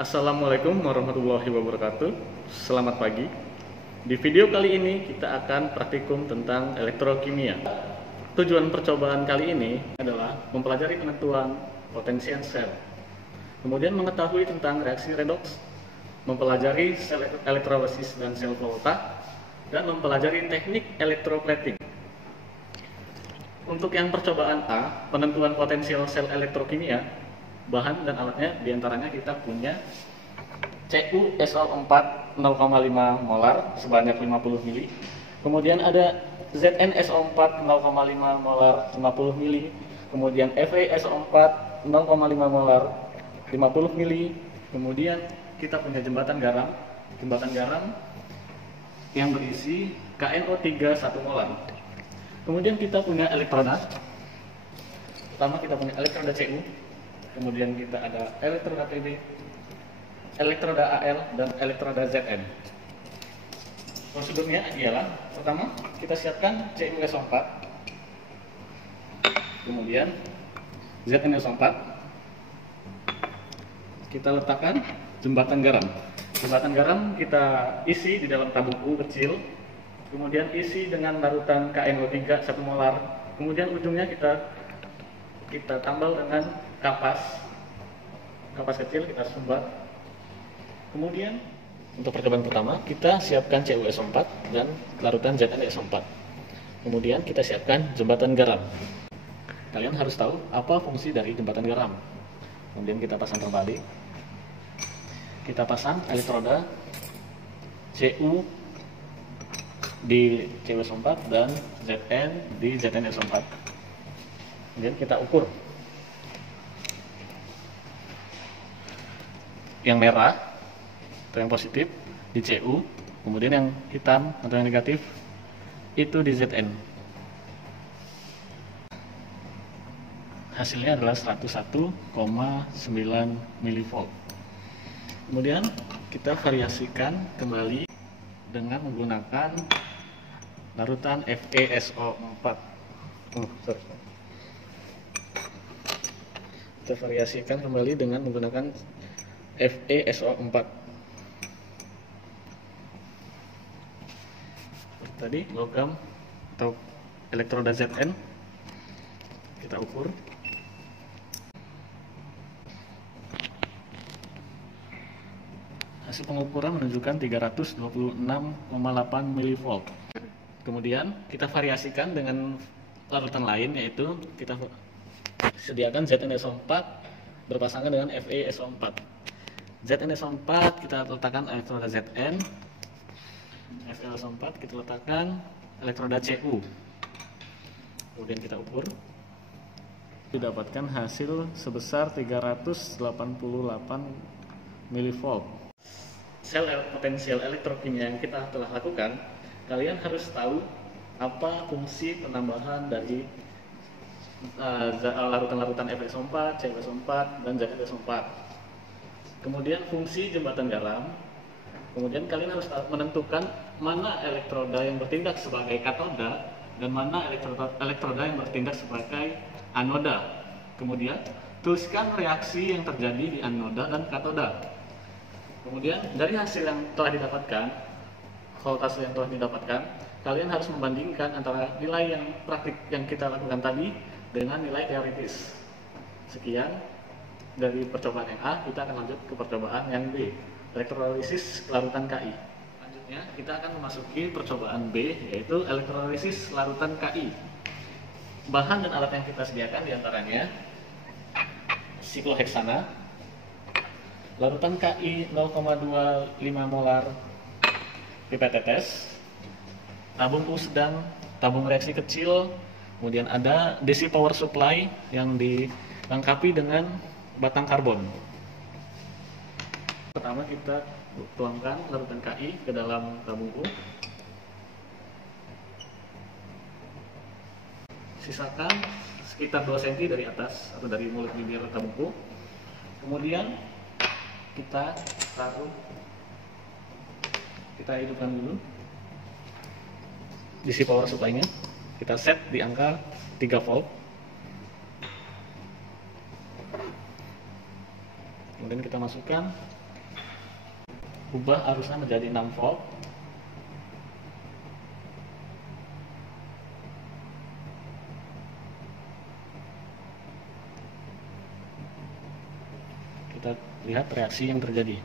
Assalamualaikum warahmatullahi wabarakatuh. Selamat pagi. Di video kali ini kita akan praktikum tentang elektrokimia. Tujuan percobaan kali ini adalah mempelajari penentuan potensial sel, kemudian mengetahui tentang reaksi redoks, mempelajari sel elektrolisis dan sel volta, dan mempelajari teknik elektroplating. Untuk yang percobaan A, penentuan potensial sel elektrokimia, bahan dan alatnya diantaranya kita punya CuSO4 0,5 molar sebanyak 50 mili. Kemudian ada ZnSO4 0,5 molar 50 mili. Kemudian FeSO4 0,5 molar 50 mili. Kemudian kita punya jembatan garam. Jembatan garam yang berisi KNO3 1 molar. Kemudian kita punya elektroda. Pertama kita punya elektroda Cu. Kemudian kita ada elektroda Pb, elektroda Al, dan elektroda Zn. Prosedurnya ialah, pertama kita siapkan CuSO4, kemudian ZnSO4, kita letakkan jembatan garam. Jembatan garam kita isi di dalam tabung U kecil, kemudian isi dengan larutan KNO3 1 molar, kemudian ujungnya kita tambal dengan kapas kecil, kita sumbat. Kemudian untuk percobaan pertama kita siapkan CuSO4 dan larutan ZnSO4. Kemudian kita siapkan jembatan garam. Kalian harus tahu apa fungsi dari jembatan garam. Kemudian kita pasang kembali. Kita pasang elektroda Cu di CuSO4 dan Zn di ZnSO4. Kemudian kita ukur. Yang merah atau yang positif di Cu, kemudian yang hitam atau yang negatif itu di Zn. Hasilnya adalah 101,9 mV. Kemudian kita variasikan kembali dengan menggunakan larutan FeSO4. Kita variasikan kembali dengan menggunakan FeSO4. Tadi logam atau elektroda Zn kita ukur. Hasil pengukuran menunjukkan 326,8 mV. Kemudian kita variasikan dengan larutan lain, yaitu kita sediakan ZnSO4 berpasangan dengan FeSO4. ZnSO4 kita letakkan elektroda Zn, FeSO4 kita letakkan elektroda Cu. Kemudian kita ukur. Didapatkan hasil sebesar 388 mV. Sel potensial elektrokimia yang kita telah lakukan, kalian harus tahu apa fungsi penambahan dari larutan-larutan FeSO4, CuSO4, dan ZnSO4. Kemudian fungsi jembatan garam. Kemudian kalian harus menentukan mana elektroda yang bertindak sebagai katoda dan mana elektroda yang bertindak sebagai anoda. Kemudian tuliskan reaksi yang terjadi di anoda dan katoda. Kemudian dari hasil yang telah didapatkan, voltase yang telah didapatkan, kalian harus membandingkan antara nilai yang praktik yang kita lakukan tadi dengan nilai teoritis. Sekian dari percobaan yang A, kita akan lanjut ke percobaan yang B, elektrolisis larutan Ki. Selanjutnya kita akan memasuki percobaan B, yaitu elektrolisis larutan Ki. Bahan dan alat yang kita sediakan diantaranya sikloheksana, larutan Ki 0,25 molar pipet tetes, tabung U sedang, tabung reaksi kecil, kemudian ada DC power supply yang dilengkapi dengan batang karbon. Pertama kita tuangkan larutan Ki ke dalam tabung U. Sisakan sekitar 2 cm dari atas atau dari mulut bibir tabung U. Kemudian kita hidupkan dulu DC power supply-nya. Kita set di angka 3 volt. Kemudian kita masukkan ubah arusnya menjadi 6 volt. Kita lihat reaksi yang terjadi.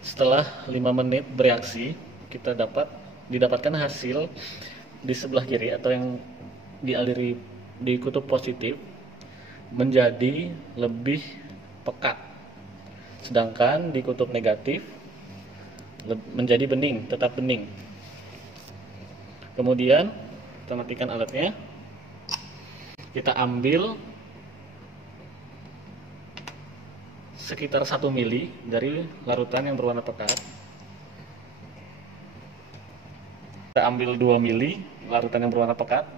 Setelah 5 menit bereaksi, kita didapatkan hasil di sebelah kiri atau yang dialiri di kutub positif menjadi lebih pekat, sedangkan di kutub negatif menjadi bening, tetap bening. Kemudian kita matikan alatnya, kita ambil sekitar 1 mili dari larutan yang berwarna pekat. Kita ambil 2 mili larutan yang berwarna pekat.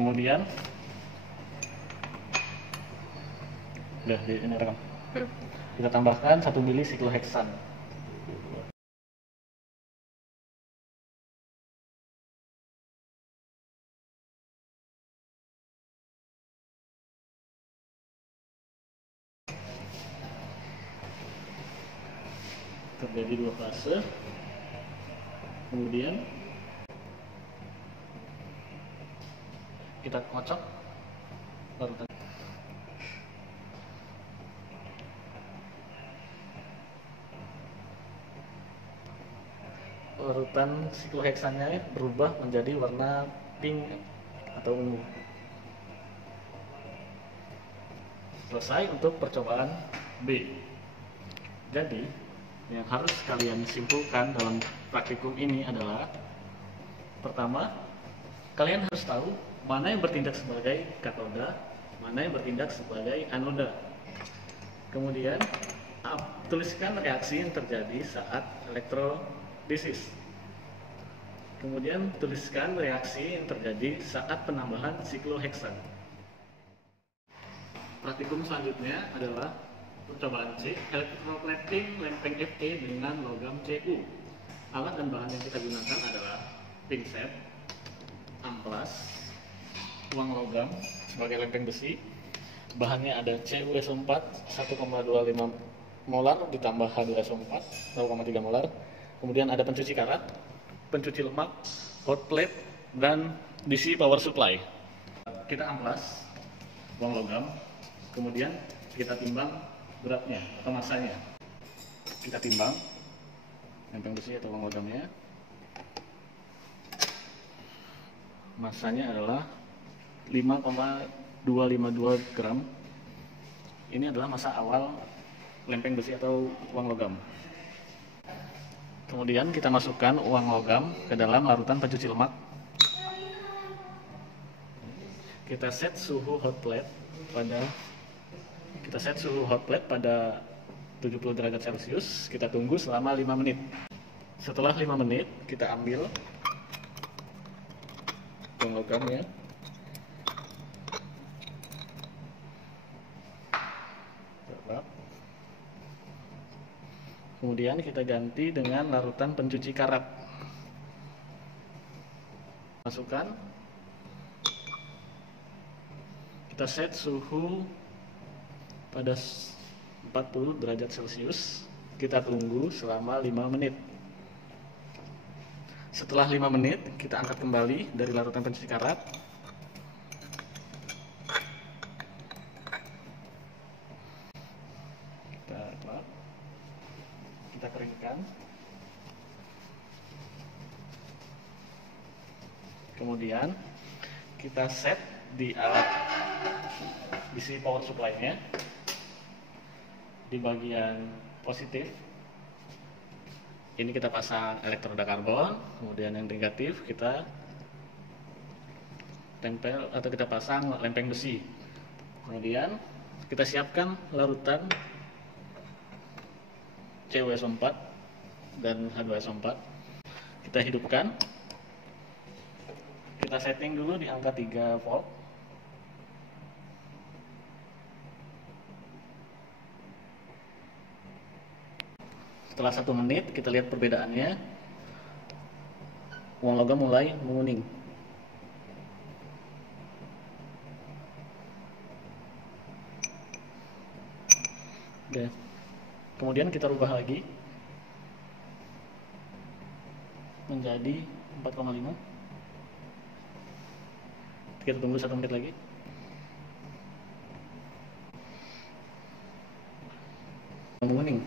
Kemudian udah ini rekam. Kita tambahkan 1 mili sikloheksan. Terjadi 2 fase. Kemudian kita kocok larutan. Larutan sikloheksannya berubah menjadi warna pink atau ungu. Selesai untuk percobaan B. Jadi, yang harus kalian simpulkan dalam praktikum ini adalah, pertama, kalian harus tahu mana yang bertindak sebagai katoda, mana yang bertindak sebagai anoda. Kemudian, tuliskan reaksi yang terjadi saat elektrolisis. Kemudian, tuliskan reaksi yang terjadi saat penambahan sikloheksan. Praktikum selanjutnya adalah percobaan C, electroplating lempeng Fe dengan logam Cu. Alat dan bahan yang kita gunakan adalah pinset, amplas, uang logam sebagai lempeng besi. Bahannya ada CuSO4 1,25 molar ditambah H2SO4 0,3 molar. Kemudian ada pencuci karat, pencuci lemak, hot plate, dan DC power supply. Kita amplas uang logam, kemudian kita timbang beratnya atau masanya. Kita timbang lempeng besi atau uang logamnya. Masanya adalah 5,252 gram. Ini adalah massa awal lempeng besi atau uang logam. Kemudian kita masukkan uang logam ke dalam larutan pencuci lemak. Kita set suhu hot plate pada 70 derajat Celcius. Kita tunggu selama 5 menit. Setelah 5 menit, kita ambil uang logamnya. Kemudian kita ganti dengan larutan pencuci karat. Masukkan. Kita set suhu pada 40 derajat Celcius. Kita tunggu selama 5 menit. Setelah 5 menit, kita angkat kembali dari larutan pencuci karat. Kita keringkan. Kemudian kita set di alat DC power supply-nya di bagian positif. Ini kita pasang elektroda karbon, kemudian yang negatif kita tempel atau kita pasang lempeng besi. Kemudian kita siapkan larutan CuSO4 dan H2SO4. Kita hidupkan. Kita setting dulu di angka 3 volt. Setelah 1 menit kita lihat perbedaannya, uang logam mulai menguning. Oke. Kemudian kita rubah lagi menjadi 4,5. Kita tunggu 1 menit lagi. Menguning,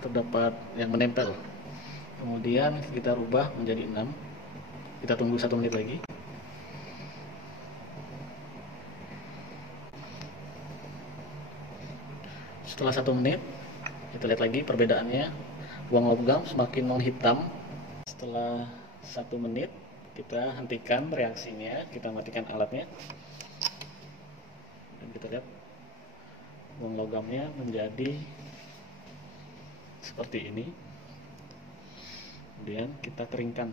terdapat yang menempel. Kemudian kita rubah menjadi 6. Kita tunggu 1 menit lagi. Setelah 1 menit kita lihat lagi perbedaannya, uang logam semakin menghitam. Setelah 1 menit kita hentikan reaksinya, kita matikan alatnya, dan kita lihat uang logamnya menjadi seperti ini. Kemudian kita keringkan.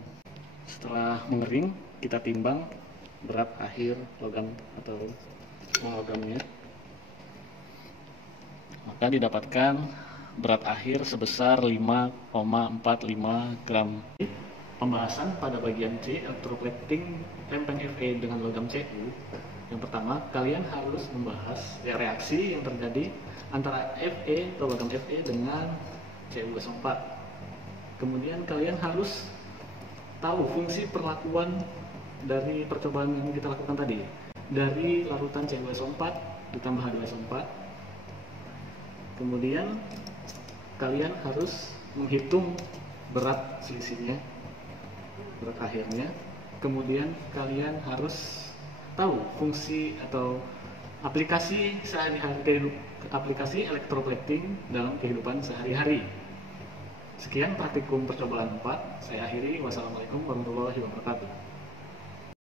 Setelah mengering kita timbang berat akhir logam atau uang logamnya, maka didapatkan berat akhir sebesar 5,45 gram. Pembahasan pada bagian C, electroplating lempeng Fe dengan logam Cu. Yang pertama, kalian harus membahas reaksi yang terjadi antara Fe atau logam Fe dengan Cu2O4. Kemudian kalian harus tahu fungsi perlakuan dari percobaan yang kita lakukan tadi, dari larutan Cu2O4 ditambah H2SO4. Kemudian kalian harus menghitung berat selisihnya, berat akhirnya. Kemudian kalian harus tahu fungsi atau aplikasi sehari-hari, aplikasi electroplating dalam kehidupan sehari-hari. Sekian praktikum percobaan 4. Saya akhiri. Wassalamualaikum warahmatullahi wabarakatuh.